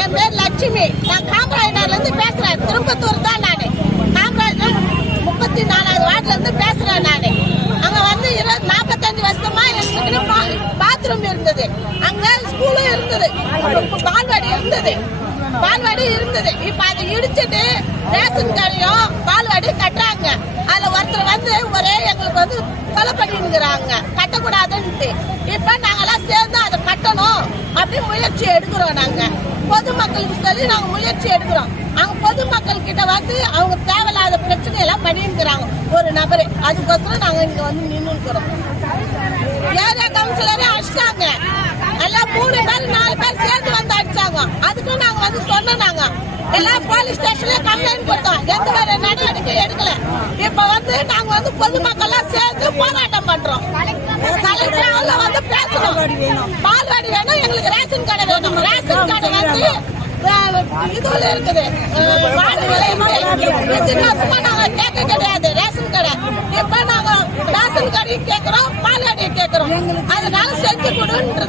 என் பேர் லட்சுமி. நான் காமராஜர்ல இருந்து பேசுறேன். திருப்பத்தூர் தான் நானு. காமராஜர் 34வது வார்டுல இருந்து பேசுறேன் நானு. அங்க வந்து 45 வருஷமா எங்களுக்கு பாத்ரூம் இருந்தது, அங்க ஸ்கூலும் இருந்தது, பால்வாடி இருந்தது. இப்ப அதை இடிச்சுட்டு ரேஷன் கடையும் பால்வாடி கட்டுறாங்க. அதுல ஒருத்தர் வந்து ஒரே எங்களுக்கு வந்து கொலை பண்ணிருக்கிறாங்க, கட்டக்கூடாதுன்ட்டு. இப்ப நாங்கெல்லாம் சேர்ந்து அதை கட்டணும் அப்படி முயற்சி எடுக்கிறோம். நாங்க பொதுமக்களுக்கு சொல்லி நாங்க முயற்சி எடுக்கிறோம். அவங்க பொதுமக்கள் கிட்ட வந்து அவங்க தேவையில்லாத பிரச்சனை எல்லாம் பண்ணிருக்கிறாங்க ஒரு நபரு. அதுக்கோசரம் நாங்க இங்க வந்து நின்னுக்கிறோம். ஏரியா கவுன்சிலரே அடிச்சாங்க, எல்லாம் 3 பேர் 4 பேர் சேர்ந்து வந்து அடிச்சாங்க. அதுக்கும் நாங்க வந்து சொன்னாங்க, எல்லாம் போலீஸ் ஸ்டேஷன்ல கம்ப்ளைண்ட் கொடுத்தோம், எந்த வேற நடவடிக்கை எடுக்கல. இப்ப வந்து நாங்க வந்து பொதுமக்கள் எல்லாம் சேர்ந்து போராட்டம் பண்றோம். கலெக்டர் வந்து பேசணும், பால்வாடி வேணும், எங்களுக்கு ரேஷன் கடை வேணும். ரேஷன் கடை வந்து இதுல இருக்குது, நாங்க கேட்க கிடையாது ரேஷன் கடை. இப்ப நாங்க ரேஷன் கடையும் கேட்கிறோம், பால்வாடியும் கேட்கிறோம். அதனால செஞ்சு கொடுன்ற